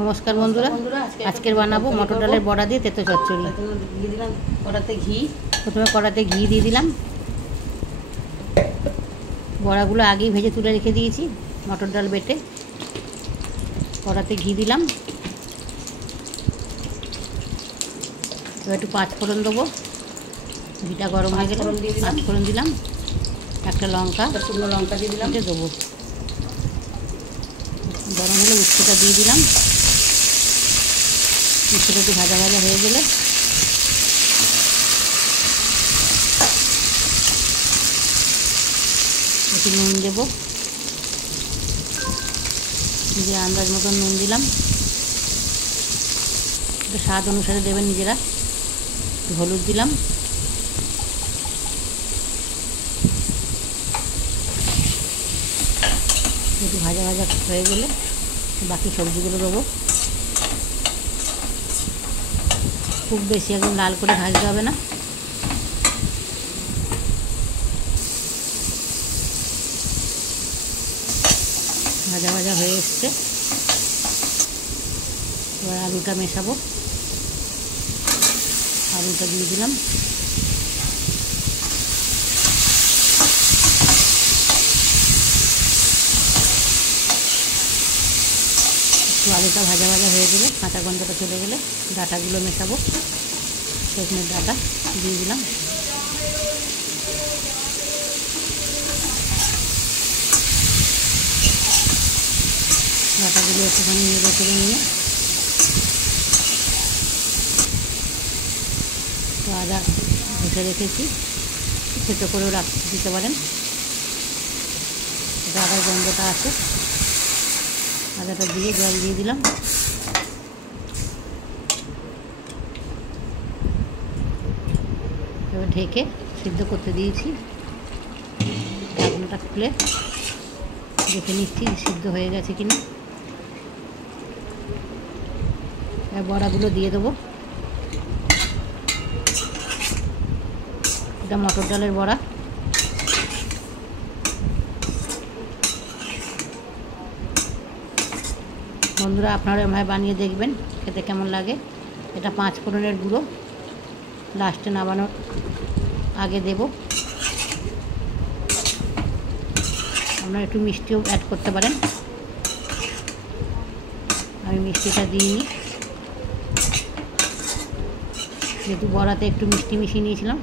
নমস্কার বন্ধুরা, আজকের বানাবো মটর ডালের বড়া দিয়ে তেতো চচ্চড়ি। দিয়ে দিলাম কড়াতে ঘি। প্রথমে কড়াতে ঘি দিয়ে দিলাম। বড়াগুলো আগেই ভেজে তুলে রেখে দিয়েছি মটর ডাল বেটে। কড়াতে ঘি দিলাম। এবার একটু পাঁচফোড়ন দেবো। ঘিটা গরম হয়ে গেলে পাঁচফোড়ন দিলাম, একটা লঙ্কা, শুকনো লঙ্কা দিয়ে দিলাম, দেবো। গরম হলে উচ্ছেটা দিয়ে দিলাম। উচ্ছেটা একটু ভাজা ভাজা হয়ে গেলে একটু নুন দেবো। নিজের আন্দাজ মতন নুন দিলাম। একটু স্বাদ অনুসারে দেবেন নিজেরা। হলুদ দিলাম। একটু ভাজা ভাজা হয়ে গেলে বাকি সবজিগুলো দেবো। খুব বেশি একদম লাল করে ভাজতে হবে না। ভাজা ভাজা হয়ে এসছে। এবার আলুটা মেশাবো। আলুটা দিয়ে দিলাম। আলুটা ভাজা ভাজা হয়ে গেলে, কাঁচা গন্ধটা চলে গেলে ডাঁটাগুলো মেশাবো। সজনের ডাঁটা দিয়ে দিলাম। ডাঁটাগুলো একটুখানি নেড়ে চেড়ে নিয়ে তো আদা ঘষে রেখেছি, সেটা করেও দিতে পারেন। আদার গন্ধটা আছে। আদাটা দিয়ে জল দিয়ে দিলাম। এবার ঢেকে সিদ্ধ করতে দিয়েছি। ঢাকনাটা খুলে দেখে নিচ্ছি সিদ্ধ হয়ে গেছে কিনা। এবার বড়াগুলো দিয়ে দেবো। এটা মটর ডালের বড়া। বন্ধুরা, আপনারা এভাবে বানিয়ে দেখবেন খেতে কেমন লাগে। এটা পাঁচফোড়নের গুঁড়ো লাস্টে নামানোর আগে দেব। আপনারা একটু মিষ্টিও অ্যাড করতে পারেন। আমি মিষ্টিটা দিইনি, যেহেতু বড়াতে একটু মিষ্টি মিশিয়ে নিয়েছিলাম।